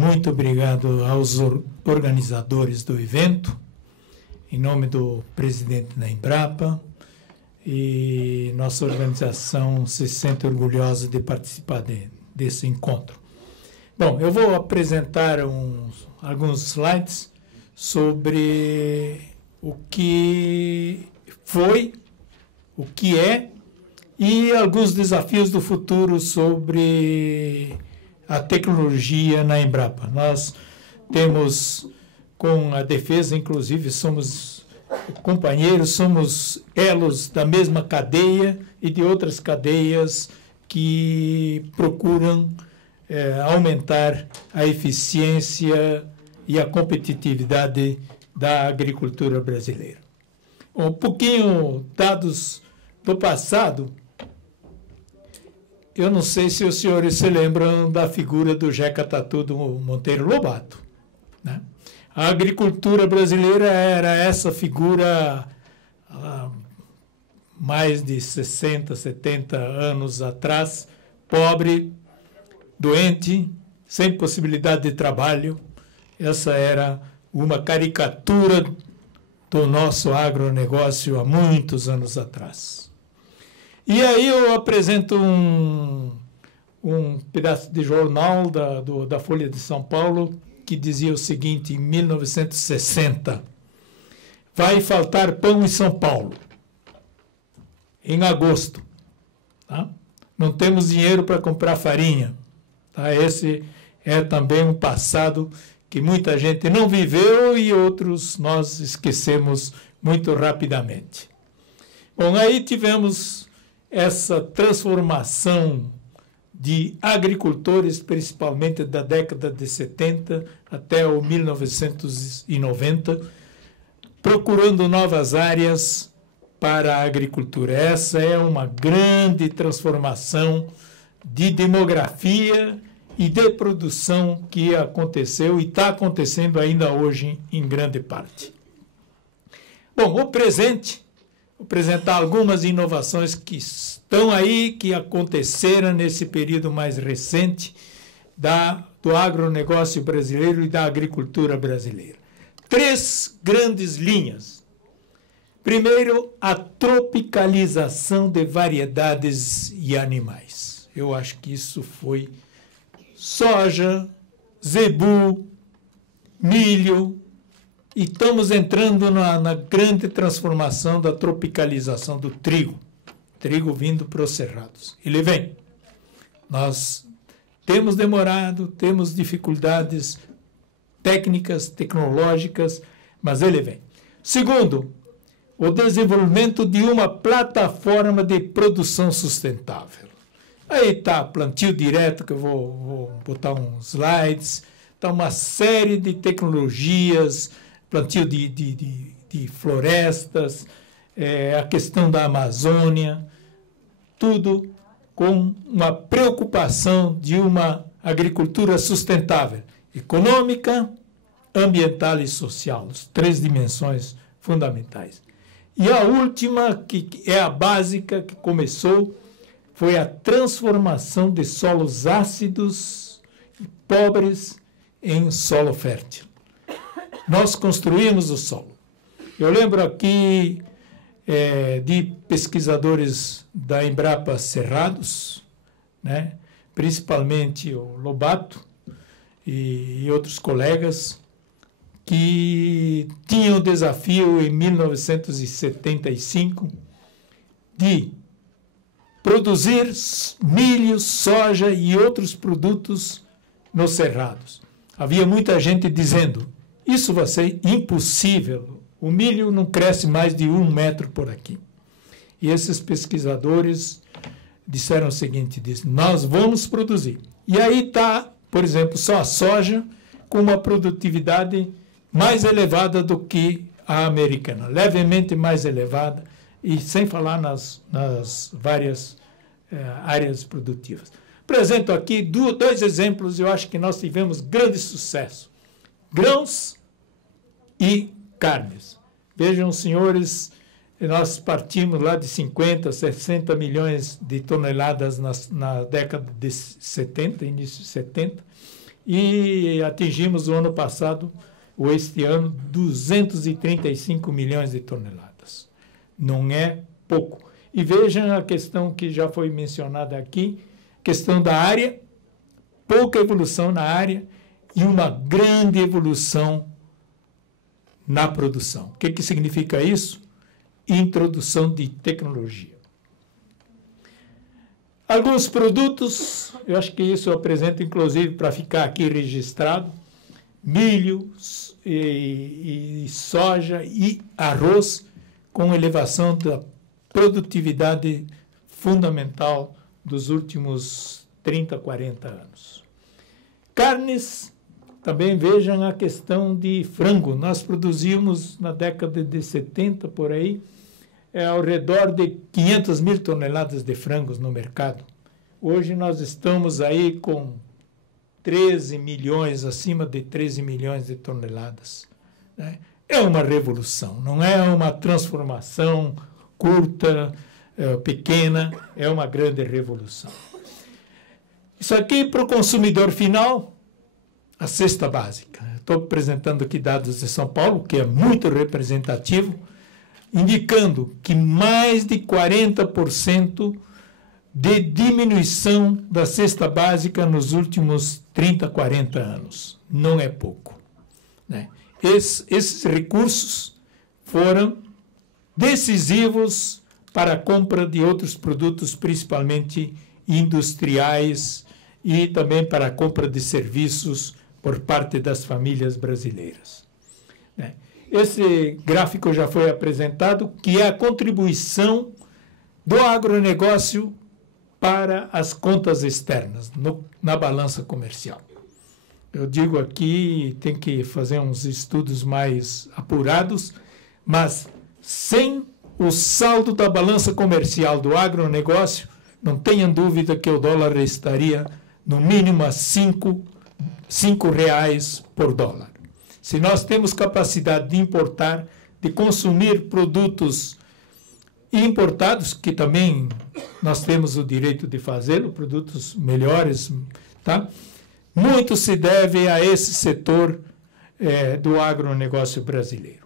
muito obrigado aos organizadores do evento, em nome do presidente da Embrapa, e nossa organização se sente orgulhosa de participar desse encontro. Bom, eu vou apresentar alguns slides sobre o que foi, o que é, e alguns desafios do futuro sobre a tecnologia na Embrapa. Nós temos, com a defesa, inclusive, somos companheiros, somos elos da mesma cadeia e de outras cadeias que procuram aumentar a eficiência e a competitividade da agricultura brasileira. Um pouquinho dados do passado. Eu não sei se os senhores se lembram da figura do Jeca Tatu do Monteiro Lobato, né? A agricultura brasileira era essa figura há mais de 60, 70 anos atrás, pobre, doente, sem possibilidade de trabalho. Essa era uma caricatura do nosso agronegócio há muitos anos atrás. E aí eu apresento um pedaço de jornal da Folha de São Paulo que dizia o seguinte, em 1960, vai faltar pão em São Paulo, em agosto. Tá? Não temos dinheiro para comprar farinha. Tá? Esse é também um passado que muita gente não viveu e outros nós esquecemos muito rapidamente. Bom, aí tivemos essa transformação de agricultores, principalmente da década de 70 até o 1990, procurando novas áreas para a agricultura. Essa é uma grande transformação de demografia e de produção que aconteceu e está acontecendo ainda hoje em grande parte. Bom, o presente, vou apresentar algumas inovações que estão aí, que aconteceram nesse período mais recente do agronegócio brasileiro e da agricultura brasileira. 3 grandes linhas. Primeiro, a tropicalização de variedades e animais. Eu acho que isso foi soja, zebu, milho, e estamos entrando na grande transformação da tropicalização do trigo vindo para os cerrados. Ele vem. Nós temos demorado, temos dificuldades técnicas, tecnológicas, mas ele vem. Segundo, o desenvolvimento de uma plataforma de produção sustentável. Aí está plantio direto, que eu vou botar uns slides, está uma série de tecnologias, plantio de florestas, a questão da Amazônia, tudo com uma preocupação de uma agricultura sustentável, econômica, ambiental e social, as 3 dimensões fundamentais. E a última, que é a básica, que começou, foi a transformação de solos ácidos e pobres em solo fértil. Nós construímos o solo. Eu lembro aqui de pesquisadores da Embrapa Cerrados, né? Principalmente o Lobato e outros colegas, que tinham o desafio em 1975 de produzir milho, soja e outros produtos nos cerrados. Havia muita gente dizendo, isso vai ser impossível, o milho não cresce mais de 1 metro por aqui. E esses pesquisadores disseram o seguinte, nós vamos produzir. E aí está, por exemplo, só a soja com uma produtividade mais elevada do que a americana, levemente mais elevada, e sem falar nas várias áreas produtivas. Apresento aqui 2 exemplos, eu acho que nós tivemos grande sucesso. Grãos e carnes. Vejam, senhores, nós partimos lá de 50, 60 milhões de toneladas na década de 70, início de 70, e atingimos o ano passado, ou este ano, 235 milhões de toneladas. Não é pouco. E vejam a questão que já foi mencionada aqui, questão da área, pouca evolução na área e uma grande evolução na produção. O que significa isso? Introdução de tecnologia. Alguns produtos, eu acho que isso eu apresento, inclusive, para ficar aqui registrado, milho e soja e arroz, com elevação da produtividade fundamental dos últimos 30, 40 anos. Carnes, também vejam a questão de frango. Nós produzimos, na década de 70, por aí, ao redor de 500 mil toneladas de frangos no mercado. Hoje nós estamos aí com 13 milhões, acima de 13 milhões de toneladas. Né? É uma revolução, não é uma transformação curta, pequena, é uma grande revolução. Isso aqui para o consumidor final, a cesta básica. Estou apresentando aqui dados de São Paulo, que é muito representativo, indicando que mais de 40% de diminuição da cesta básica nos últimos 30, 40 anos. Não é pouco. Né? Esses recursos foram decisivos para a compra de outros produtos, principalmente industriais, e também para a compra de serviços por parte das famílias brasileiras. Né? Esse gráfico já foi apresentado, que é a contribuição do agronegócio para as contas externas, na balança comercial. Eu digo aqui, tem que fazer uns estudos mais apurados, mas sem o saldo da balança comercial do agronegócio, não tenham dúvida que o dólar estaria no mínimo a R$ 5 por dólar. Se nós temos capacidade de importar, de consumir produtos importados, que também nós temos o direito de fazê-lo, produtos melhores, tá? Muito se deve a esse setor do agronegócio brasileiro.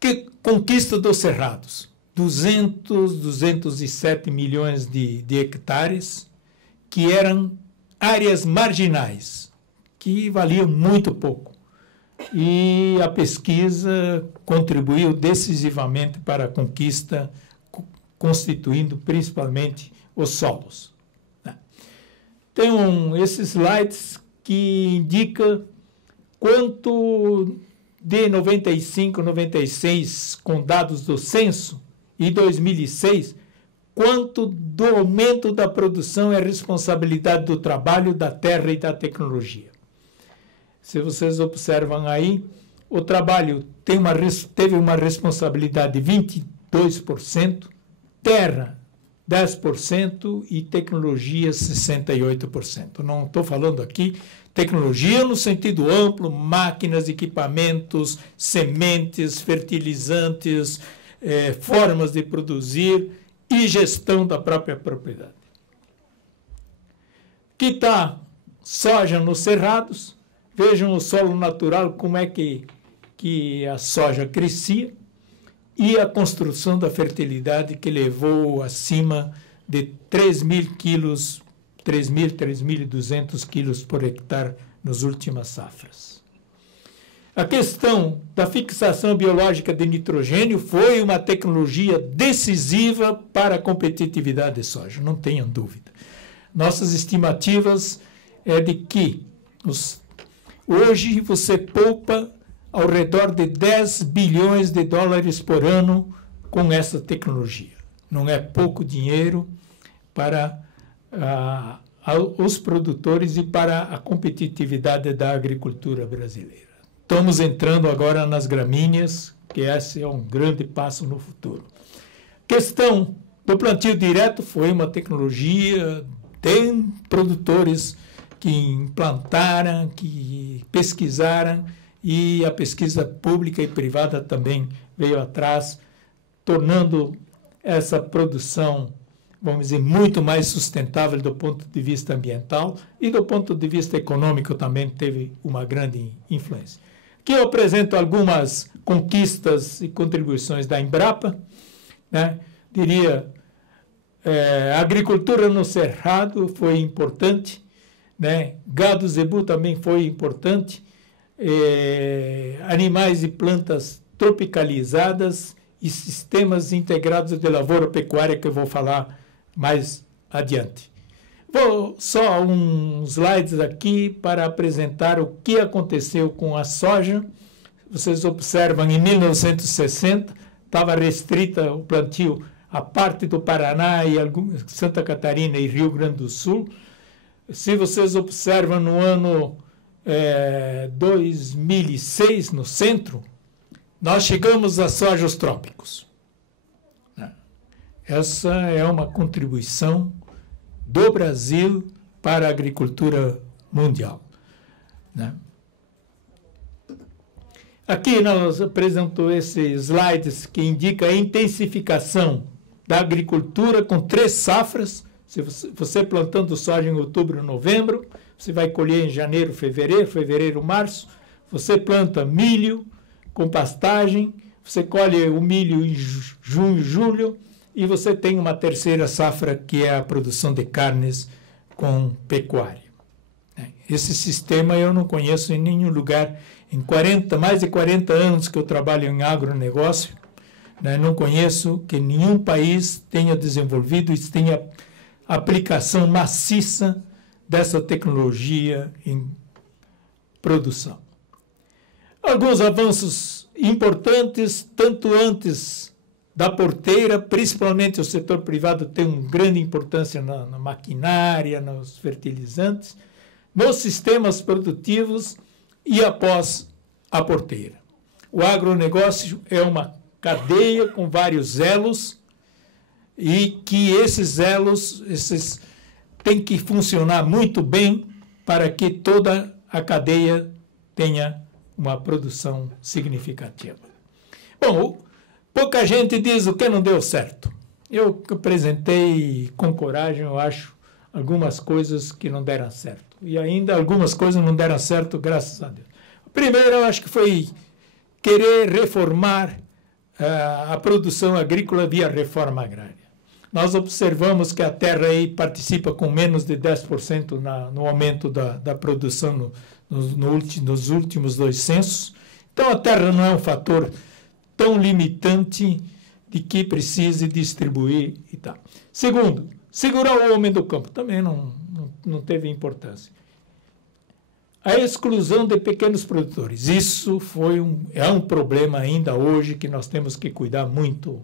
Que conquista dos cerrados? 207 milhões de hectares, que eram áreas marginais, que valiam muito pouco. E a pesquisa contribuiu decisivamente para a conquista, constituindo principalmente os solos. Tem esses slides que indicam quanto de 95, 96, com dados do censo, e 2006, quanto do aumento da produção é responsabilidade do trabalho, da terra e da tecnologia. Se vocês observam aí, o trabalho teve uma responsabilidade de 22%, terra 10% e tecnologia 68%. Não estou falando aqui tecnologia no sentido amplo, máquinas, equipamentos, sementes, fertilizantes, formas de produzir e gestão da própria propriedade. Que está soja nos cerrados, vejam o solo natural, como é que a soja crescia, e a construção da fertilidade que levou acima de 3.000 quilos, 3.200 quilos por hectare nas últimas safras. A questão da fixação biológica de nitrogênio foi uma tecnologia decisiva para a competitividade de soja, não tenham dúvida. Nossas estimativas é de que hoje você poupa ao redor de 10 bilhões de dólares por ano com essa tecnologia. Não é pouco dinheiro para os produtores e para a competitividade da agricultura brasileira. Estamos entrando agora nas gramíneas, que esse é um grande passo no futuro. Questão do plantio direto foi uma tecnologia, tem produtores que implantaram, que pesquisaram, e a pesquisa pública e privada também veio atrás, tornando essa produção vamos dizer, muito mais sustentável do ponto de vista ambiental e do ponto de vista econômico também teve uma grande influência. Aqui eu apresento algumas conquistas e contribuições da Embrapa, né? Diria, a agricultura no Cerrado foi importante, né? Gado zebu também foi importante, animais e plantas tropicalizadas e sistemas integrados de lavoura-pecuária, que eu vou falar mais adiante. Vou só uns slides aqui para apresentar o que aconteceu com a soja. Vocês observam, em 1960, estava restrita o plantio a parte do Paraná e Santa Catarina e Rio Grande do Sul. Se vocês observam, no ano 2006, no centro, nós chegamos à soja aos trópicos. Essa é uma contribuição do Brasil para a agricultura mundial, né? Aqui nós apresentamos esses slides que indicam a intensificação da agricultura com 3 safras. Se você plantando soja em outubro, novembro, você vai colher em janeiro, fevereiro, março. Você planta milho com pastagem, você colhe o milho em junho, julho, e você tem uma terceira safra, que é a produção de carnes com pecuária. Esse sistema eu não conheço em nenhum lugar. Em mais de 40 anos que eu trabalho em agronegócio, né, não conheço que nenhum país tenha desenvolvido e tenha aplicação maciça dessa tecnologia em produção. Alguns avanços importantes, tanto antes da porteira, principalmente o setor privado tem uma grande importância na maquinária, nos fertilizantes, nos sistemas produtivos e após a porteira. O agronegócio é uma cadeia com vários elos e que esses elos têm que funcionar muito bem para que toda a cadeia tenha uma produção significativa. Bom, pouca gente diz o que não deu certo. Eu apresentei com coragem, eu acho, algumas coisas que não deram certo. E ainda algumas coisas não deram certo, graças a Deus. Primeiro, eu acho que foi querer reformar a produção agrícola via reforma agrária. Nós observamos que a terra aí participa com menos de 10% no aumento da produção nos últimos 2 censos. Então, a terra não é um fator tão limitante de que precise distribuir e tal. Segundo, segurar o homem do campo também não teve importância. A exclusão de pequenos produtores. Isso é um problema ainda hoje que nós temos que cuidar muito,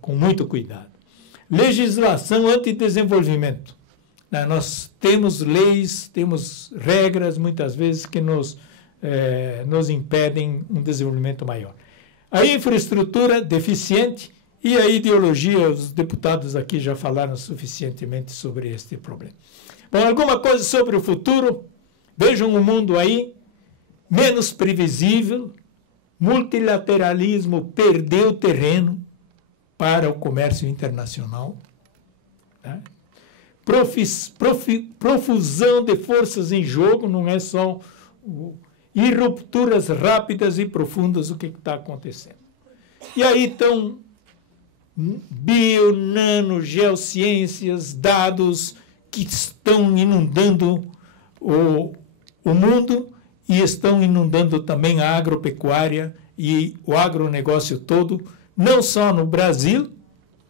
com muito cuidado. Legislação antidesenvolvimento. Nós temos leis, temos regras, muitas vezes, que nos impedem um desenvolvimento maior. A infraestrutura deficiente e a ideologia, os deputados aqui já falaram suficientemente sobre este problema. Bom, alguma coisa sobre o futuro? Vejam o mundo aí, menos previsível, multilateralismo perdeu terreno para o comércio internacional, né? Profusão de forças em jogo, não é só e rupturas rápidas e profundas, o que está acontecendo. E aí estão bio, nano, geociências, dados que estão inundando o mundo e estão inundando também a agropecuária e o agronegócio todo, não só no Brasil,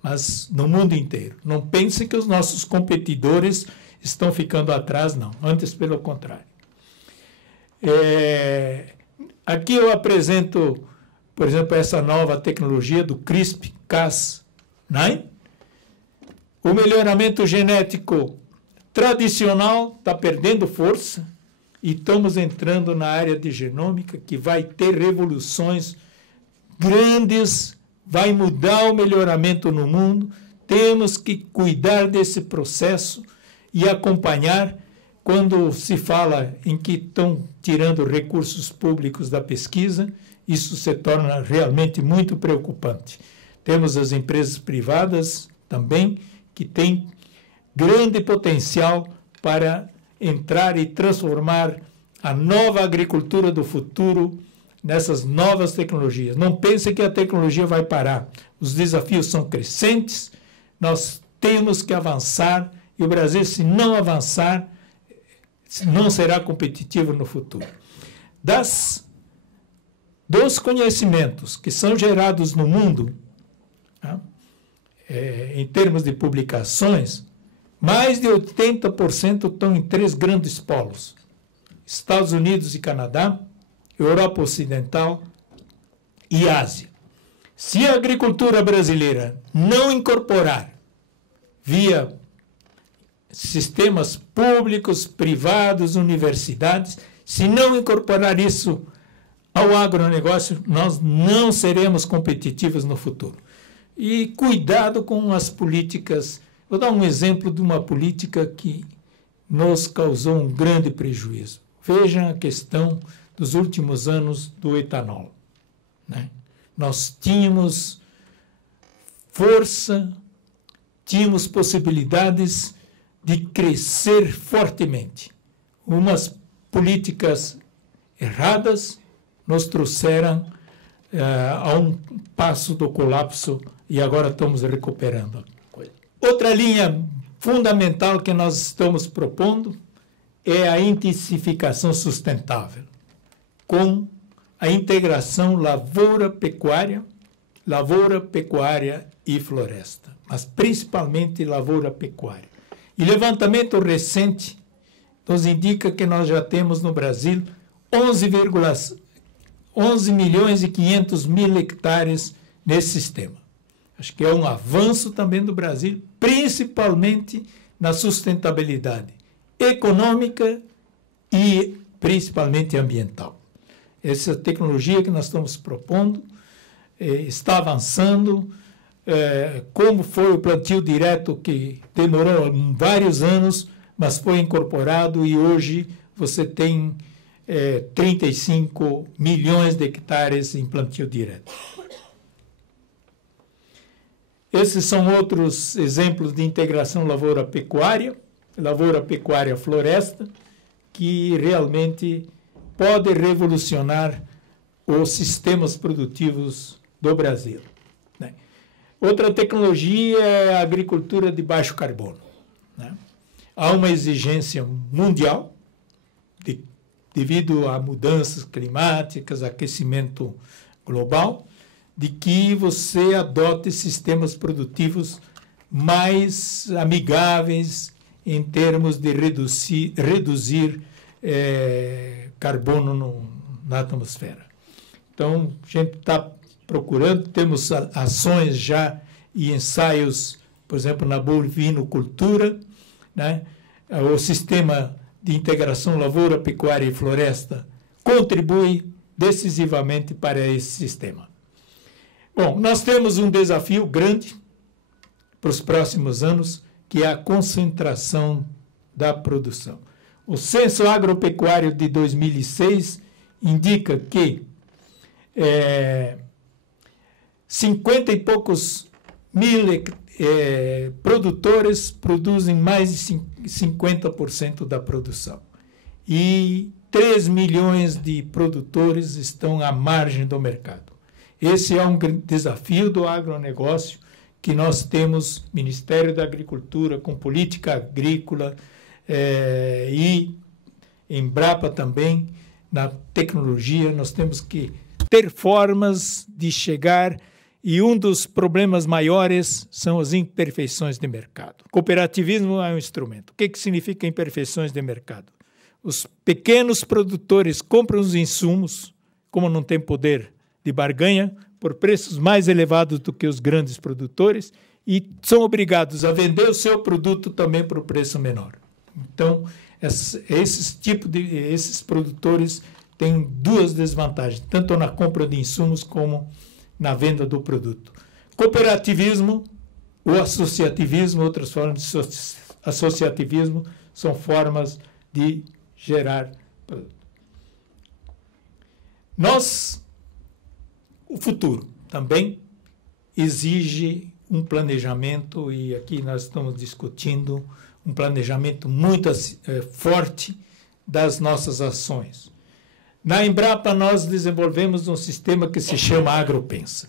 mas no mundo inteiro. Não pensem que os nossos competidores estão ficando atrás, não. Antes, pelo contrário. Aqui eu apresento, por exemplo, essa nova tecnologia do CRISPR-Cas9. O melhoramento genético tradicional está perdendo força e estamos entrando na área de genômica, que vai ter revoluções grandes, vai mudar o melhoramento no mundo. Temos que cuidar desse processo e acompanhar. Quando se fala em que estão tirando recursos públicos da pesquisa, isso se torna realmente muito preocupante. Temos as empresas privadas também, que tem grande potencial para entrar e transformar a nova agricultura do futuro nessas novas tecnologias. Não pense que a tecnologia vai parar. Os desafios são crescentes, nós temos que avançar, e o Brasil, se não avançar, não será competitivo no futuro. Dos conhecimentos que são gerados no mundo, em termos de publicações, mais de 80% estão em 3 grandes polos: Estados Unidos e Canadá, Europa Ocidental e Ásia. Se a agricultura brasileira não incorporar, via sistemas públicos, privados, universidades, se não incorporar isso ao agronegócio, nós não seremos competitivos no futuro. E cuidado com as políticas. Vou dar um exemplo de uma política que nos causou um grande prejuízo. Vejam a questão dos últimos anos do etanol, né? Nós tínhamos força, tínhamos possibilidades de crescer fortemente. Umas políticas erradas nos trouxeram a um passo do colapso e agora estamos recuperando. Outra linha fundamental que nós estamos propondo é a intensificação sustentável, com a integração lavoura-pecuária e floresta, mas principalmente lavoura-pecuária. E levantamento recente nos indica que nós já temos no Brasil 11 milhões e 500 mil hectares nesse sistema. Acho que é um avanço também do Brasil, principalmente na sustentabilidade econômica e principalmente ambiental. Essa tecnologia que nós estamos propondo está avançando, como foi o plantio direto, que demorou vários anos, mas foi incorporado, e hoje você tem 35 milhões de hectares em plantio direto. Esses são outros exemplos de integração lavoura-pecuária-floresta, que realmente pode revolucionar os sistemas produtivos do Brasil, né? Outra tecnologia é a agricultura de baixo carbono, né? Há uma exigência mundial, devido a mudanças climáticas, aquecimento global, de que você adote sistemas produtivos mais amigáveis em termos de reduzir carbono na atmosfera. Então, a gente está procurando, temos ações já e ensaios, por exemplo, na bovinocultura, né? O sistema de integração lavoura, pecuária e floresta contribui decisivamente para esse sistema. Bom, nós temos um desafio grande para os próximos anos, que é a concentração da produção. O Censo Agropecuário de 2006 indica que 50 e poucos mil produtores produzem mais de 50% da produção. E 3 milhões de produtores estão à margem do mercado. Esse é um desafio do agronegócio que nós temos, Ministério da Agricultura, com política agrícola e Embrapa também, na tecnologia. Nós temos que ter formas de chegar, e um dos problemas maiores são as imperfeições de mercado. Cooperativismo é um instrumento. O que significa imperfeições de mercado? Os pequenos produtores compram os insumos, como não tem poder de barganha, por preços mais elevados do que os grandes produtores, e são obrigados a vender o seu produto também por preço menor. Então, esses produtores têm 2 desvantagens, tanto na compra de insumos como na venda do produto. Cooperativismo, o associativismo, outras formas de associativismo, são formas de gerar produto. O futuro também exige um planejamento, e aqui nós estamos discutindo um planejamento muito forte das nossas ações. Na Embrapa, nós desenvolvemos um sistema que se chama AgroPensa.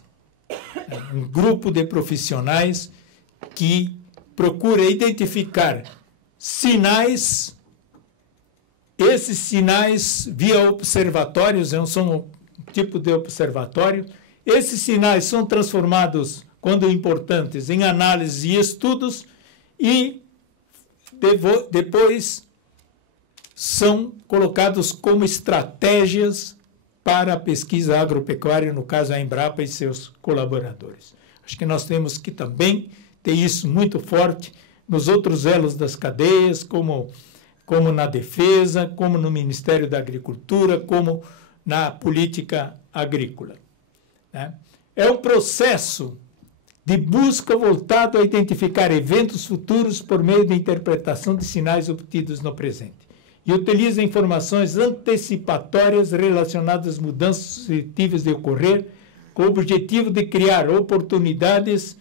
Um grupo de profissionais que procura identificar sinais. Esses sinais, via observatórios, são um tipo de observatório. Esses sinais são transformados, quando importantes, em análises e estudos, e depois são colocados como estratégias para a pesquisa agropecuária, no caso a Embrapa e seus colaboradores. Acho que nós temos que também ter isso muito forte nos outros elos das cadeias, como na defesa, como no Ministério da Agricultura, como na política agrícola. Né? É um processo de busca voltado a identificar eventos futuros por meio da interpretação de sinais obtidos no presente. E utiliza informações antecipatórias relacionadas às mudanças suscetíveis de ocorrer, com o objetivo de criar oportunidades,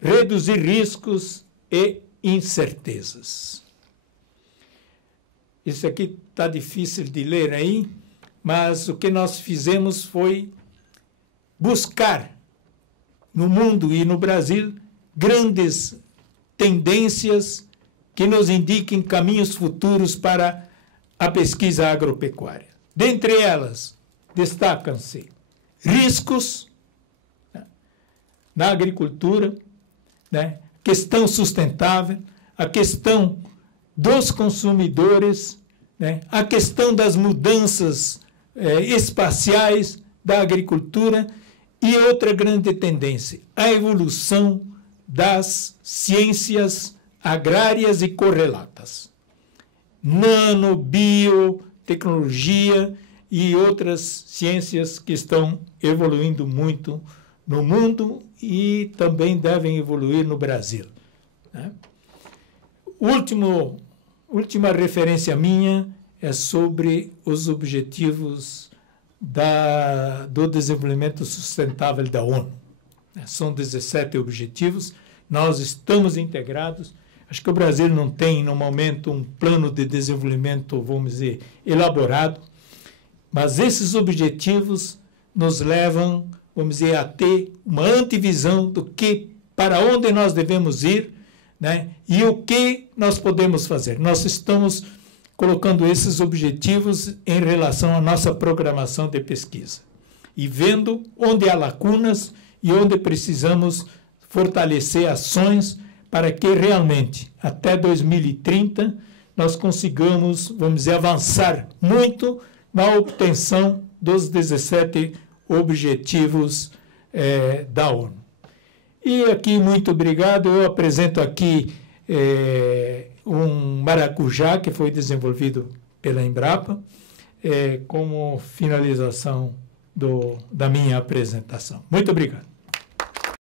reduzir riscos e incertezas. Isso aqui está difícil de ler aí, mas o que nós fizemos foi buscar no mundo e no Brasil grandes tendências que nos indiquem caminhos futuros para a pesquisa agropecuária. Dentre elas, destacam-se riscos na agricultura, né? Questão sustentável, a questão dos consumidores, né? A questão das mudanças espaciais da agricultura e outra grande tendência, a evolução das ciências agrárias e correlatas. Nano, biotecnologia e outras ciências que estão evoluindo muito no mundo e também devem evoluir no Brasil. Né? Última referência minha é sobre os objetivos do desenvolvimento sustentável da ONU. São 17 objetivos, nós estamos integrados. Acho que o Brasil não tem, no momento, um plano de desenvolvimento, vamos dizer, elaborado, mas esses objetivos nos levam, vamos dizer, a ter uma antevisão do que, para onde nós devemos ir, né, e o que nós podemos fazer. Nós estamos colocando esses objetivos em relação à nossa programação de pesquisa e vendo onde há lacunas e onde precisamos fortalecer ações para que realmente, até 2030, nós consigamos, vamos dizer, avançar muito na obtenção dos 17 objetivos da ONU. E aqui, muito obrigado, eu apresento aqui um maracujá que foi desenvolvido pela Embrapa como finalização da minha apresentação. Muito obrigado.